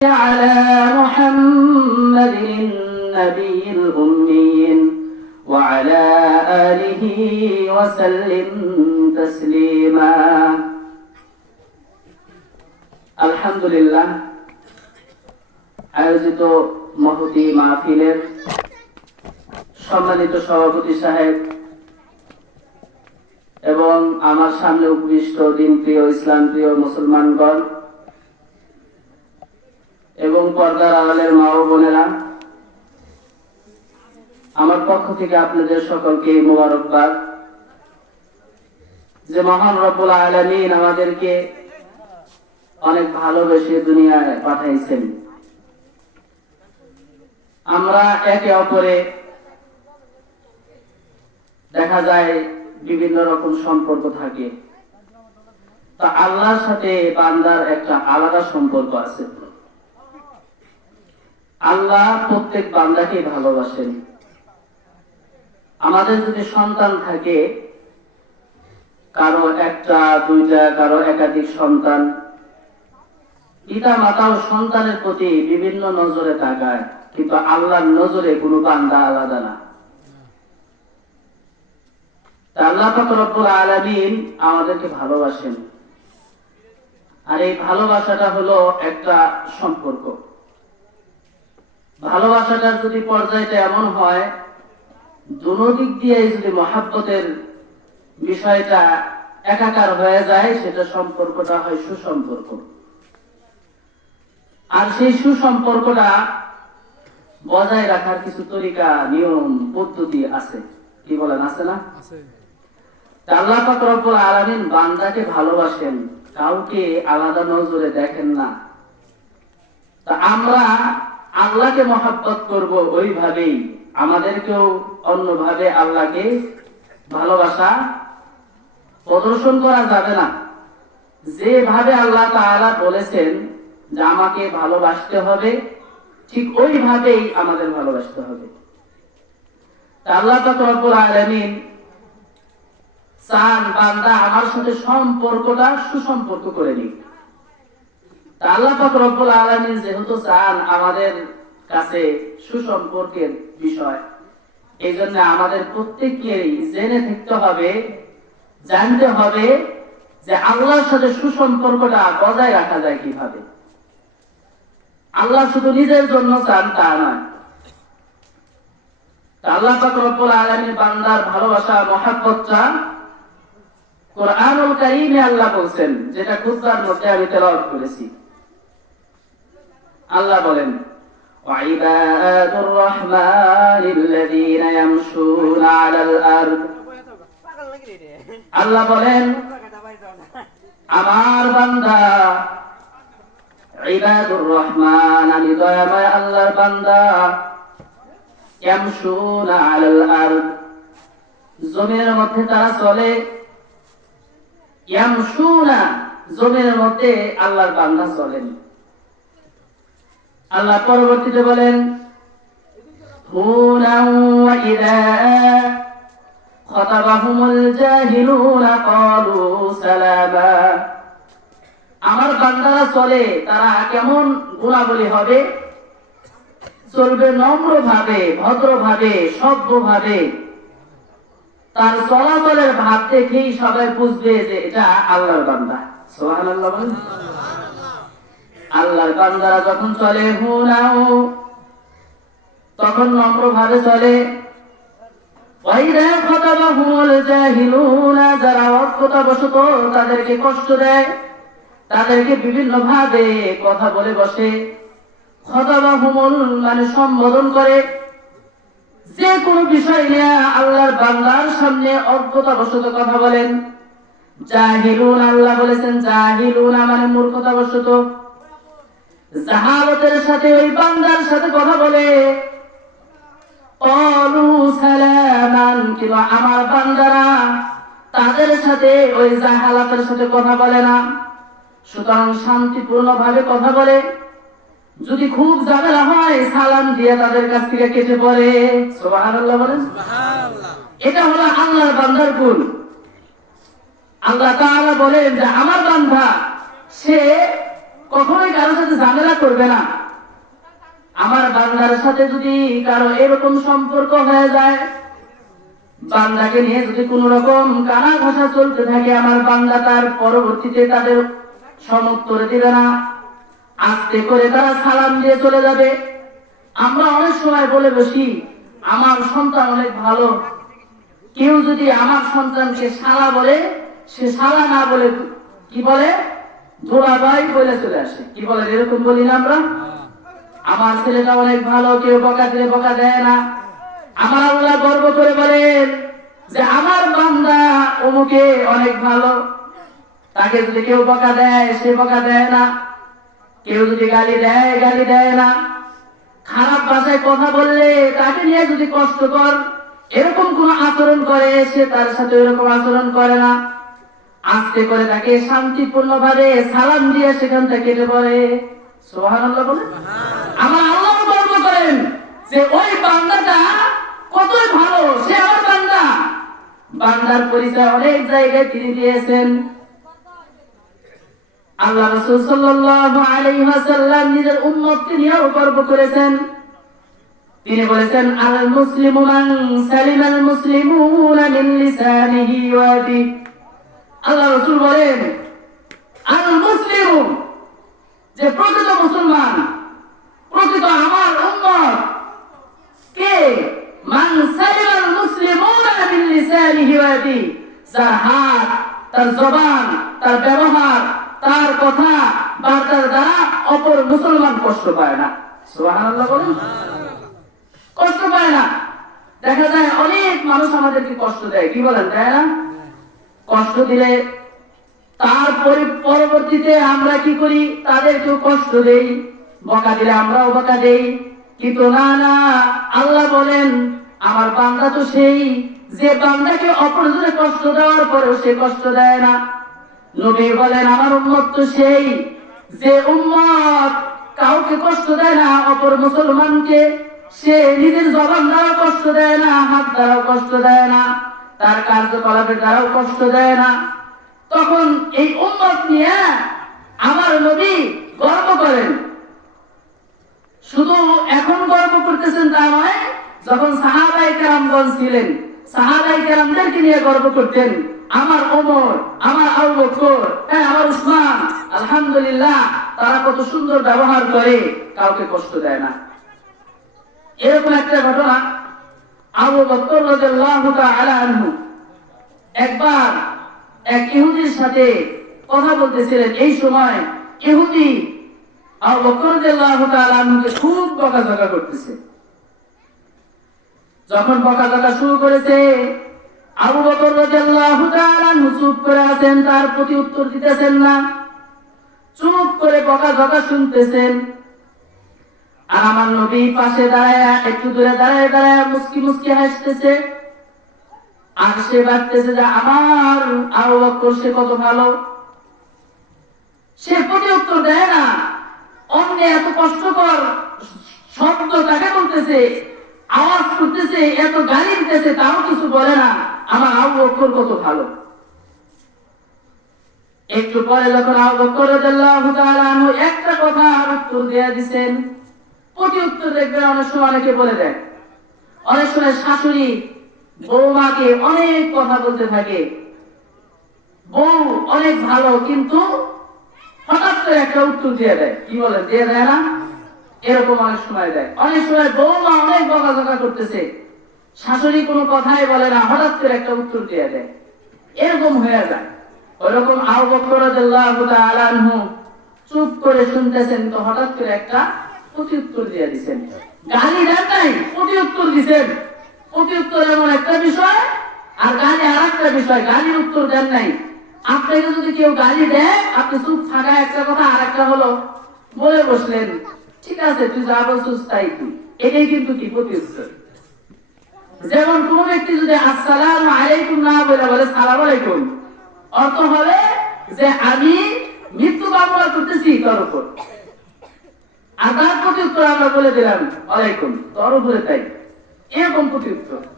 على محمد النبي الأمي وعلى آله وسلم تسليما الحمد لله আয়োজিত মহতি মাহফিলের সম্মানিত সভাপতি সাহেব এবং আমার সামনে উপবিষ্ট দিন প্রিয় ইসলাম প্রিয় মুসলমানগণ এবং পর্দার আড়ালের মা ও বোনেরা, আমার পক্ষ থেকে আপনাদের সকলকে মোবারকবাদ যে মহান রব্বুল আলমিন আমাদেরকে অনেক ভালোবেসে দুনিয়ায় পাঠাইছেন। আমরা একে অপরে দেখা যায় বিভিন্ন রকম সম্পর্ক থাকে। তা আল্লাহর সাথে বান্দার একটা আলাদা সম্পর্ক আছে। আল্লাহ প্রত্যেক বান্দাকে ভালোবাসেন। আমাদের যদি সন্তান থাকে, কারও একটা, দুইটা, কারও একাধিক সন্তান পিতা মাতা ও সন্তানের প্রতি বিভিন্ন নজরে তাকায়, কিন্তু আল্লাহর নজরে কোনো বান্দা আলাদা না। আল্লাহ রব্বুল আলামিন আমাদেরকে ভালোবাসেন। আর এই ভালোবাসাটা হলো একটা সম্পর্ক। ভালোবাসাটার যদি পর্যায়টা এমন হয় দুনো দিক দিয়ে যদি মহাব্বতের বিষয়টা একাকার হয়ে যায় সেটা সম্পর্কটা হয় সুসম্পর্ক। আর সেই সুসম্পর্কটা বজায় রাখার কিছু তরিকা নিয়ম পদ্ধতি আছে। কি বলেন আছে না? আল্লাহ পাক রব্বুল আলামিন বান্দাকে ভালোবাসেন কাউকে আলাদা নজরে দেখেন না। তা আমরা আল্লাহকে মহাব্বত করব ওইভাবেই। আমাদেরকেও অন্যভাবে আল্লাহকে ভালোবাসা প্রদর্শন করা যাবে না। যেভাবে আল্লাহ তাআলা বলেছেন যে আমাকে ভালোবাসতে হবে, ঠিক ওইভাবেই আমাদের ভালোবাসতে হবে। আল্লাহ রব্বুল আলামিন চান বান্দা আমার সাথে সম্পর্কটা সুসম্পর্ক করে নিক। আল্লাহ আমাদের প্রত্যেককেই জেনে থাকতে হবে, জানতে হবে যে আল্লাহর সাথে সুসম্পর্কটা বজায় রাখা যায় কীভাবে। আল্লাহ শুধু নিজের জন্য চান তা নয়। আল্লাহ পাক রব্বুল আলামিন বান্দার ভালোবাসা, মহাব্বত চান। কোরআনুল আল্লাহ বলছেন, যেটা খুতবার মধ্যে আমি তেলাওয়াত করেছি। আল্লাহ বলেন وعباد الرحمن الذين يمشون على الأرض আল্লাহ বলেন আমার বান্দা ইবাদুর রহমান আমি দয়াময় আল্লাহর বান্দা ইয়ামশুনা আলাল আরদ জমিনের মধ্যে তারা চলে ইয়ামশুনা জমিনের মধ্যে আল্লাহর বান্দা চলেন আল্লাহ পরবর্তীতে বলেন আমার বান্দারা চলে, তারা কেমন গুণাবলী হবে? চলবে নম্র ভাবে ভদ্র ভাবে সভ্য ভাবে তার চলাচলের ভাব দেখেই সবাই বুঝবে যে এটা আল্লাহর বান্দা। সোহান আল্লাহ আল্লাহর বান্দারা যখন চলে হুনাও তখন নম্র ভাবে চলে যারা অজ্ঞতা বসত তাদেরকে কষ্ট দেয়, তাদেরকে বিভিন্ন ভাবে কথা বলে বসে। খতাবা হুমুল মানে সম্বোধন করে। যে কোনো বিষয় নিয়ে আল্লাহর বাংলার সামনে অজ্ঞতা বসত কথা বলেন। জাহিলুন, আল্লাহ বলেছেন, জাহিলুন মানে মূর্খতা বসত জাহালতের সাথে ওই বান্দার সাথে কথা বলে অলু সালামান কিংবা আমার বান্দারা তাদের সাথে ওই জাহালাতের সাথে কথা বলে না। সুতরাং শান্তিপূর্ণ ভাবে কথা বলে। যদি খুব ঝামেলা হয় সালাম দিয়ে তাদের কাছ থেকে কেটে পড়ে। সুবহানাল্লাহ বলেন। এটা হলো আল্লাহর বান্দার গুণ আল্লাহ তাআলা বলেন যে আমার বান্ধা সে কখনোই কারোর সাথে ঝামেলা করবে না। আমার বান্দার সাথে যদি কারও এরকম সম্পর্ক হয়ে যায়, বান্দাকে নিয়ে যদি কোন রকম কানা ঘষা চলতে থাকে, আমার বান্দা তার পরবর্তীতে তাদের সমুত্তর দিবে না। আস্তে করে তারা সালাম দিয়ে চলে যাবে। আমরা অনেক সময় বলে বসি, আমার সন্তান অনেক ভালো। কেউ যদি আমার সন্তানকে শালা বলে, সে শালা না বলে কি বলে? ধোলাবাই বলে চলে আসে। কি বলে এরকম বলি না আমরা? আমার ছেলেটা অনেক ভালো, কেউ বকা দিলে বকা দেয় না। আমার আল্লাহ গর্ব করে বলেন যে আমার বান্দা অমুকে অনেক ভালো। তাকে যদি কেউ বকা দেয়, সে বকা দেয় না। কেউ যদি গালি দেয় গালি দেয় না। খারাপ ভাষায় কথা বললে তাকে নিয়ে যদি কষ্টকর এরকম কোন আচরণ করে, সে তার সাথে এরকম আচরণ করে না। আস্তে করে তাকে শান্তিপূর্ণ ভাবে সালাম দিয়ে সেখান থেকে কেটে পড়ে। সোহান আল্লাহ বলে আমার আল্লাহ গর্ব করেন যে ওই বান্দাটা কতই ভালো, সে আমার বান্দা। বান্দার পরিচয় অনেক জায়গায় তিনি দিয়েছেন। আল্লাহ রাসূল সাল্লাল্লাহু আলাইহি ওয়াসাল্লাম নিজের উম্মতকে নিয়েও গর্ব করেছেন। তিনি বলেছেন আল মুসলিমু মান সালিমাল মুসলিমুনা মিন লিসানিহি ওয়া ইয়াদিহি আল্লাহ রাসূল বলেন, আল মুসলিমু যে প্রকৃত মুসলমান, প্রকৃত আমার উম্মত, কে? মান হাত, তার জবান, তার ব্যবহার, তার কথা বার্তার দ্বারা অপর মুসলমান কষ্ট পায় না। বলেন। কষ্ট পায় না। দেখা যায় অনেক মানুষ আমাদেরকে কষ্ট দেয়। কি বলেন, তাই না? কষ্ট দিলে তারপরে পরবর্তীতে আমরা কি করি? তাদেরকেও কষ্ট দেই। বকা দিলে আমরাও বকা দেই। কিন্তু না না, আল্লাহ বলেন, আমার বান্দা তো সেই, যে বান্দাকে অপরজনে কষ্ট দেওয়ার পরেও সে কষ্ট দেয় না। নবী বলেন, আমার উম্মত তো সেই, যে উম্মত কাউকে কষ্ট দেয় না, অপর মুসলমানকে সে নিজের জবান দ্বারাও কষ্ট দেয় না, হাত দ্বারাও কষ্ট দেয় না। তার কার্যকলাপের দ্বারাও কষ্ট দেয় না। তখন এই উম্মত নিয়ে আমার নবী গর্ব করেন। শুধু এখন গর্ব করতেছেন তা নয়, যখন সাহাবাই কেরামগণ ছিলেন সাহাবাই কেরামদেরকে নিয়ে গর্ব করতেন, আমার ওমর, আমার আবু বকর হ্যাঁ আমার উসমান, আলহামদুলিল্লাহ, তারা কত সুন্দর ব্যবহার করে, কাউকে কষ্ট দেয় না। এরকম একটা ঘটনা আবু বকর রাদিয়াল্লাহু একবার এক ইহুদির সাথে কথা বলতেছিলেন, এই সময় ইহুদি খুব বকাঝকা করতেছে। যখন বকাঝকা শুরু করেছে, আবু বকর রাদিয়াল্লাহু চুপ করে আছেন, তার প্রতি উত্তর দিতেছেন না। চুপ করে বকাঝকা শুনতেছেন। আর আমার নবী পাশে দাঁড়ায়, একটু দূরে দাঁড়ায় দাঁড়ায় মুস্কি মুসকি হাসতেছে। আর সে ভাবতেছে যে আমার আবু বকর সে কত ভালো। সে প্রতি উত্তর দেয় না। অন্য এত কষ্টকর শব্দ তাকে বলতেছে আওয়াজ করতেছে এত গালি দিতেছে, তাও কিছু বলে না। আমার আবু অক্ষর কত ভালো। একটু পরে যখন রাদিয়াল্লাহু তাআলা একটা কথা আর উত্তর দিয়ে দিছেন প্রতি উত্তর দেখবেন? অনেক সময় অনেকে বলে দেয় অনেক সময় শাশুড়ি বৌমাকে অনেক কথা বলতে থাকে। বউ অনেক ভালো, কিন্তু হঠাৎ করে একটা উত্তর দিয়ে দেয়। কি বলে? দিয়ে দেয় না? এরকম অনেক সময় দেয়। অনেক সময় বৌমা অনেক বকাঝকা করতেছে। শাশুড়ি কোনো কথাই বলে না, হঠাৎ করে একটা উত্তর দিয়ে দেয়। এরকম হয়ে যায়। ওরকম আনহু চুপ করে শুনতেছেন, তো হঠাৎ করে একটা যেমন কোন ব্যক্তি যদি আসসালাম আলাইকুম না বলে বলে, সালাম আলাইকুম। অর্থ হবে যে আমি মৃত্যু কামনা করতেছি তোর উপর। তার প্রতি উত্তর আমরা বলে দিলাম আলাইকুম তরফ তাই। এরকম প্রতি উত্তর।